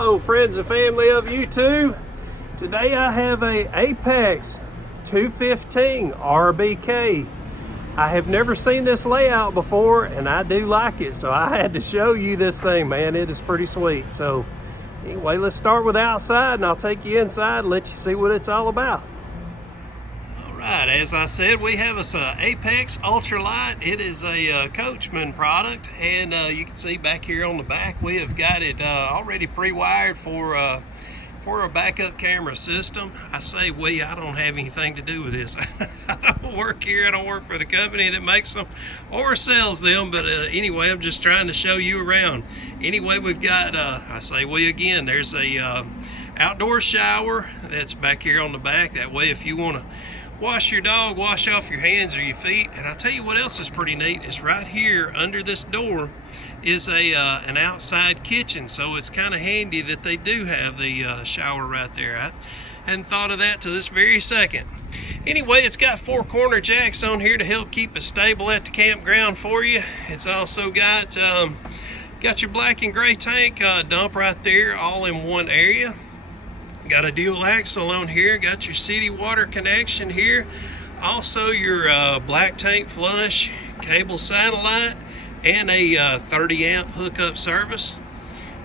Hello friends and family of YouTube. Today I have a Apex 215 RBK. I have never seen this layout before and I do like it, so I had to show you this thing, man. It is pretty sweet. So anyway, let's start with outside and I'll take you inside and let you see what it's all about. Alright, as I said, we have us a Apex Ultra-Lite. It is a Coachman product, and you can see back here on the back we have got it already pre-wired for a backup camera system. I say we, I don't have anything to do with this. I don't work here, I don't work for the company that makes them or sells them, but anyway, I'm just trying to show you around. Anyway, we've got, I say we again, there's a outdoor shower that's back here on the back. That way if you want to wash your dog, wash off your hands or your feet. And I'll tell you what else is pretty neat is right here under this door is an outside kitchen, so it's kind of handy that they do have the shower right there. I hadn't thought of that to this very second. Anyway, it's got 4 corner jacks on here to help keep it stable at the campground for you. It's also got your black and gray tank dump right there, all in one area. Got a dual axle on here, got your city water connection here, also your black tank flush, cable satellite, and a 30 amp hookup service.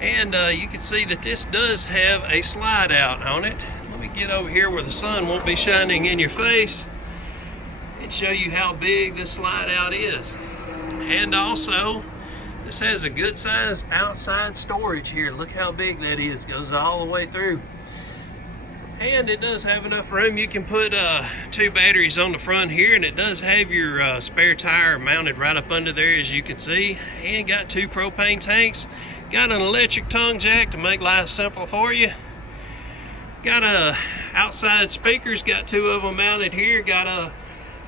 And you can see that this does have a slide out on it. Let me get over here where the sun won't be shining in your face and show you how big this slide out is. And also this has a good size outside storage here. Look how big that is, goes all the way through. And it does have enough room. You can put 2 batteries on the front here, and it does have your spare tire mounted right up under there, as you can see. And got 2 propane tanks. Got an electric tongue jack to make life simple for you. Got outside speakers, got 2 of them mounted here. Got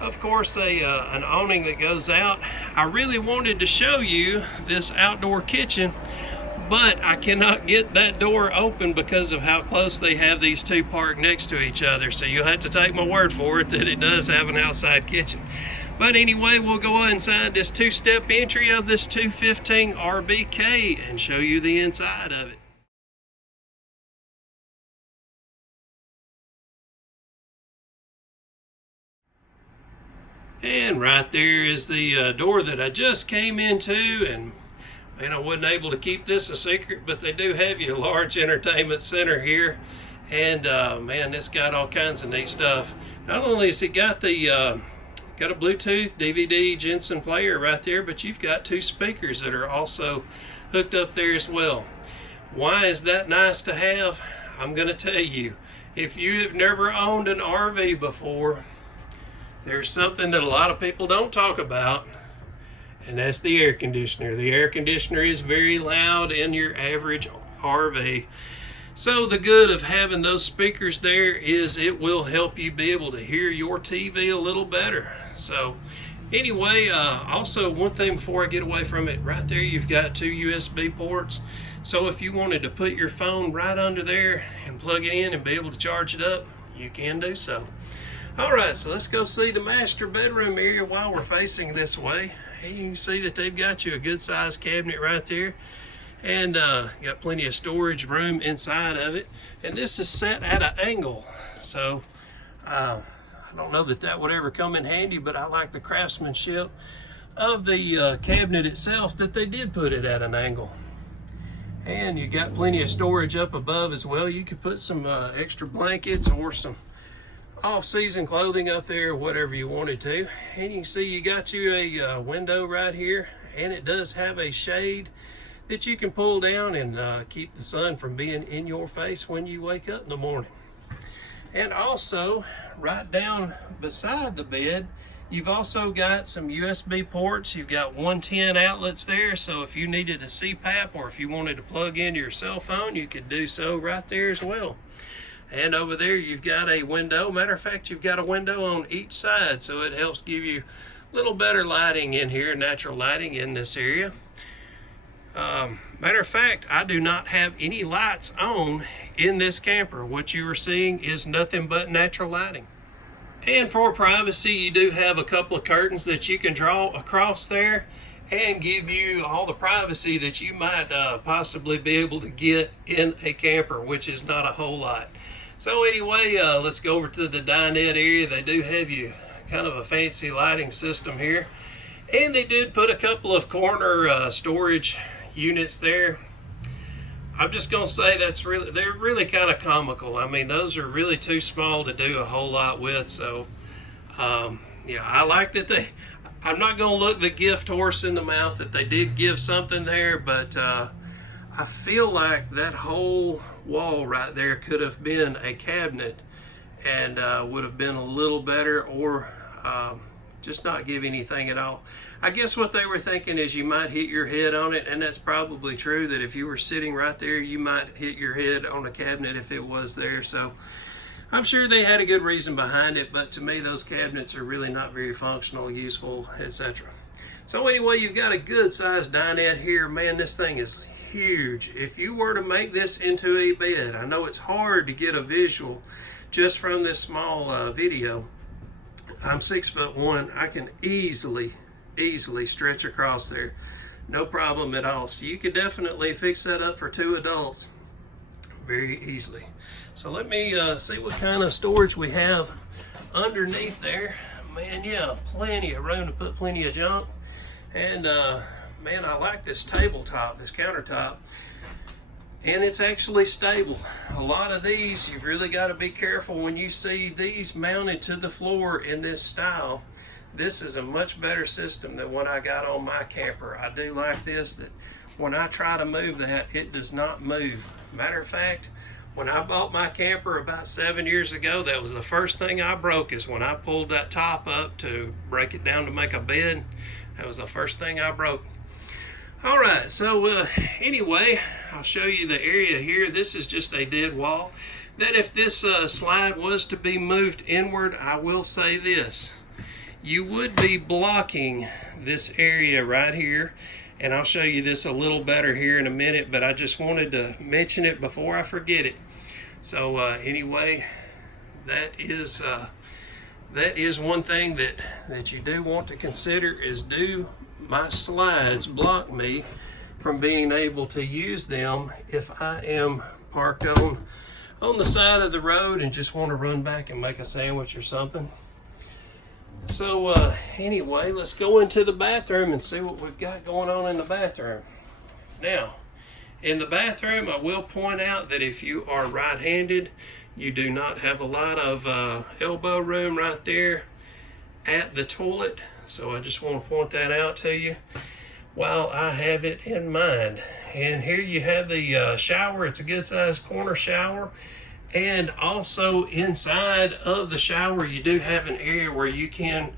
of course an awning that goes out. I really wanted to show you this outdoor kitchen, but I cannot get that door open because of how close they have these 2 parked next to each other. So you'll have to take my word for it that it does have an outside kitchen. But anyway, we'll go inside this 2-step entry of this 215 RBK and show you the inside of it. And right there is the door that I just came into, and man, I wasn't able to keep this a secret, but they do have you a large entertainment center here. And man, it's got all kinds of neat stuff. Not only has it got the got a Bluetooth DVD Jensen player right there, but you've got 2 speakers that are also hooked up there as well. Why is that nice to have? I'm gonna tell you. If you have never owned an RV before, there's something that a lot of people don't talk about, and that's the air conditioner. The air conditioner is very loud in your average RV. So the good of having those speakers there is it will help you be able to hear your TV a little better. So anyway, also one thing before I get away from it, right there you've got 2 USB ports. So if you wanted to put your phone right under there and plug it in and be able to charge it up, you can do so. Alright, so let's go see the master bedroom area while we're facing this way. And you can see that they've got you a good sized cabinet right there, and got plenty of storage room inside of it. And this is set at an angle, so I don't know that that would ever come in handy, but I like the craftsmanship of the cabinet itself, that they did put it at an angle. And you got plenty of storage up above as well. You could put some extra blankets or some off-season clothing up there, whatever you wanted to. And you can see you got you a window right here, and it does have a shade that you can pull down and keep the sun from being in your face when you wake up in the morning. And also right down beside the bed, you've also got some USB ports. You've got 110 outlets there, so if you needed a CPAP or if you wanted to plug into your cell phone, you could do so right there as well. And over there you've got a window. Matter of fact, you've got a window on each side, so it helps give you a little better lighting in here, natural lighting in this area. Matter of fact, I do not have any lights on in this camper. What you are seeing is nothing but natural lighting. And for privacy, you do have a couple of curtains that you can draw across there. and give you all the privacy that you might possibly be able to get in a camper, which is not a whole lot. So anyway, let's go over to the dinette area. They do have you kind of a fancy lighting system here, and they did put a couple of corner storage units there. I'm just gonna say they're really kind of comical. I mean, those are really too small to do a whole lot with. So yeah, I like that I'm not gonna look the gift horse in the mouth that they did give something there, but I feel like that whole wall right there could have been a cabinet and would have been a little better, or just not give anything at all. I guess what they were thinking is you might hit your head on it, and that's probably true, that if you were sitting right there, you might hit your head on a cabinet if it was there. So I'm sure they had a good reason behind it, but to me, those cabinets are really not very functional, useful, etc. So anyway, you've got a good sized dinette here. Man, this thing is huge. If you were to make this into a bed, I know it's hard to get a visual just from this small video. I'm 6'1". I can easily stretch across there, no problem at all. So you could definitely fix that up for 2 adults very easily. So let me see what kind of storage we have underneath there. Man, yeah, plenty of room to put plenty of junk. And man, I like this tabletop, this countertop, and it's actually stable. A lot of these, you've really got to be careful when you see these mounted to the floor in this style. This is a much better system than what I got on my camper. I do like this, that when I try to move that, it does not move. Matter of fact, when I bought my camper about 7 years ago, that was the first thing I broke, is when I pulled that top up to break it down to make a bed. That was the first thing I broke. All right, so anyway, I'll show you the area here. This is just a dead wall. That if this slide was to be moved inward, I will say this. You would be blocking this area right here, and I'll show you this a little better here in a minute, but I just wanted to mention it before I forget it. So anyway, that is one thing that you do want to consider, is do my slides block me from being able to use them if I am parked on the side of the road and just want to run back and make a sandwich or something. So anyway, let's go into the bathroom and see what we've got going on in the bathroom. Now, in the bathroom, I will point out that if you are right-handed, you do not have a lot of elbow room right there at the toilet. So I just want to point that out to you while I have it in mind. And here you have the shower. It's a good-sized corner shower. And also inside of the shower, you do have an area where you can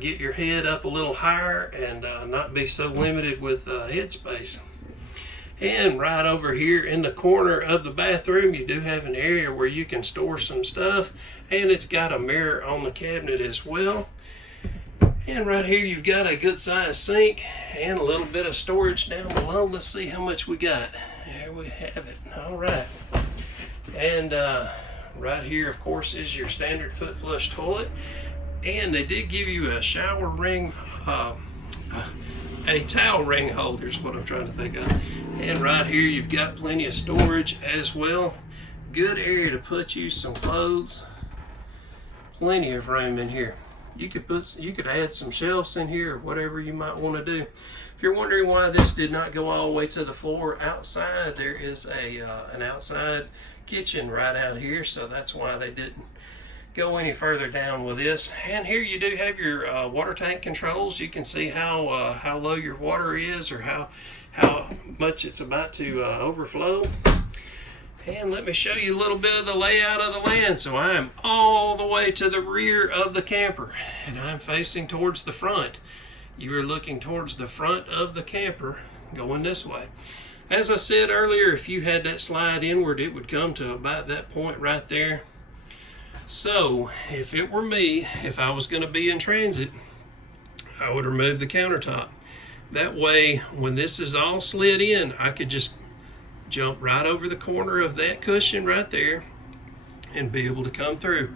get your head up a little higher and not be so limited with head space. And right over here in the corner of the bathroom, you do have an area where you can store some stuff, and it's got a mirror on the cabinet as well. And right here you've got a good sized sink and a little bit of storage down below. Let's see how much we got. There we have it. All right. And right here, of course, is your standard foot flush toilet. And they did give you a shower ring, a towel ring holder is what I'm trying to think of. And right here, you've got plenty of storage as well. Good area to put you some clothes. Plenty of room in here. You could add some shelves in here, or whatever you might want to do. If you're wondering why this did not go all the way to the floor outside, there is an outside kitchen right out here, so that's why they didn't go any further down with this. And here you do have your water tank controls. You can see how low your water is, or how much it's about to overflow. And let me show you a little bit of the layout of the land. So I am all the way to the rear of the camper, and I'm facing towards the front. You are looking towards the front of the camper going this way. As I said earlier, if you had that slide inward, it would come to about that point right there. So if it were me, if I was going to be in transit, I would remove the countertop. That way, when this is all slid in, I could just jump right over the corner of that cushion right there and be able to come through.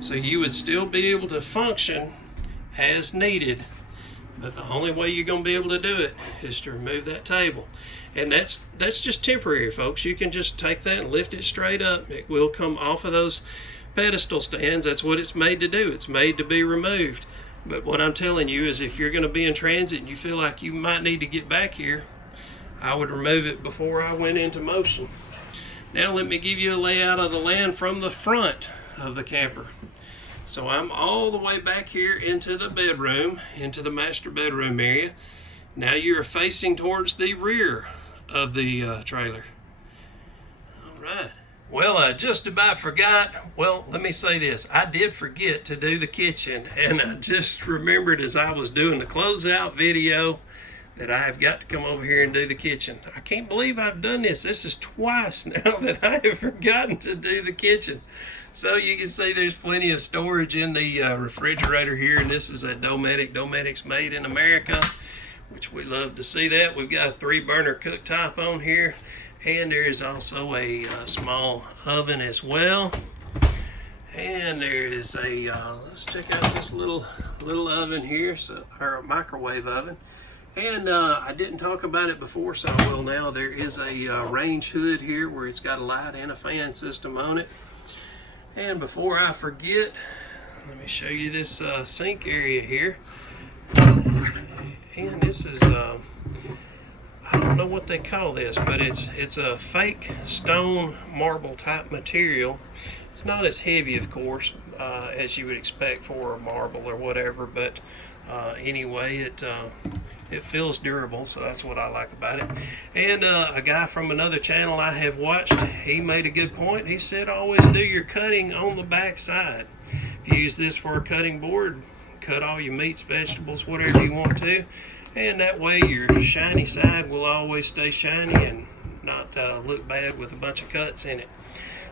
So you would still be able to function as needed, But the only way you're going to be able to do it is to remove that table. And that's just temporary, folks. You can just take that and lift it straight up. It will come off of those pedestal stands. That's what it's made to do. It's made to be removed. But what I'm telling you is, if you're going to be in transit and you feel like you might need to get back here, I would remove it before I went into motion. Now let me give you a layout of the land from the front of the camper. So I'm all the way back here into the bedroom, into the master bedroom area. Now you're facing towards the rear of the trailer. All right. Well, I just about forgot. Well, let me say this. I did forget to do the kitchen, and I just remembered as I was doing the closeout video that I have got to come over here and do the kitchen. I can't believe I've done this. This is twice now that I have forgotten to do the kitchen. So you can see there's plenty of storage in the refrigerator here, and this is a Dometic. Dometic's made in America, which we love to see that. We've got a 3-burner cooktop on here, and there is also a small oven as well. And there is a let's check out this little oven here, or a microwave oven. And I didn't talk about it before, so I will now. There is a range hood here where it's got a light and a fan system on it. And before I forget, let me show you this sink area here. And this is I don't know what they call this, but it's a fake stone marble type material. It's not as heavy, of course, as you would expect for a marble or whatever, but anyway, it feels durable, so that's what I like about it. And a guy from another channel I have watched, he made a good point. He said always do your cutting on the back side. If you use this for a cutting board, cut all your meats, vegetables, whatever you want to, and that way your shiny side will always stay shiny and not look bad with a bunch of cuts in it.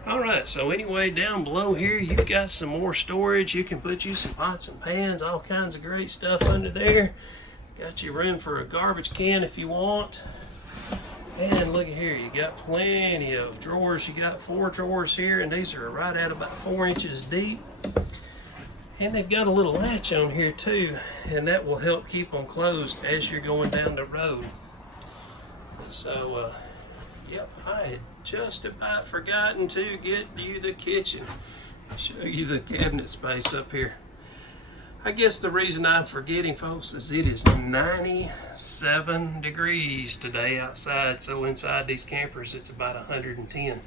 Alright, so anyway, down below here you've got some more storage. You can put you some pots and pans, all kinds of great stuff under there. Got you room for a garbage can if you want. And look at here, you got plenty of drawers. You got 4 drawers here, and these are right at about 4 inches deep. And they've got a little latch on here too, and that will help keep them closed as you're going down the road. So, yep, I had just about forgotten to get you the kitchen. Show you the cabinet space up here. I guess the reason I'm forgetting, folks, is it is 97 degrees today outside, so inside these campers it's about 110.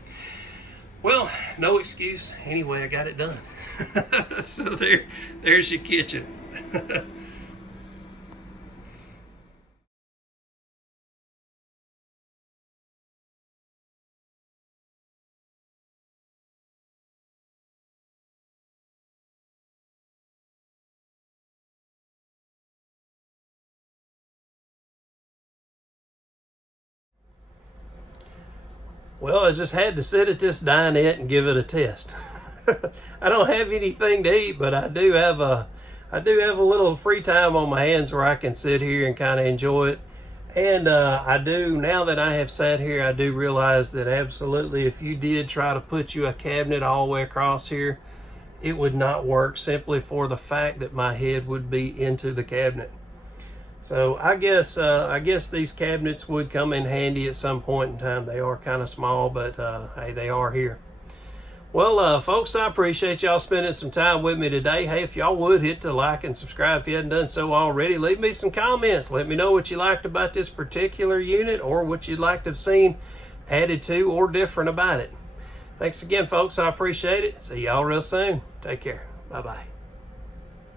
Well, no excuse. Anyway, I got it done. So there's your kitchen. Well, I just had to sit at this dinette and give it a test. I don't have anything to eat, but I do have a little free time on my hands where I can sit here and kind of enjoy it. And I do, now that I have sat here, I do realize that absolutely if you did try to put you a cabinet all the way across here, it would not work, simply for the fact that my head would be into the cabinet. So I guess these cabinets would come in handy at some point in time. They are kind of small, but hey, they are here. Well, folks, I appreciate y'all spending some time with me today. Hey, if y'all would hit the like and subscribe if you hadn't done so already. Leave me some comments. Let me know what you liked about this particular unit, or what you'd like to have seen added to or different about it. Thanks again, folks. I appreciate it. See y'all real soon. Take care. Bye-bye.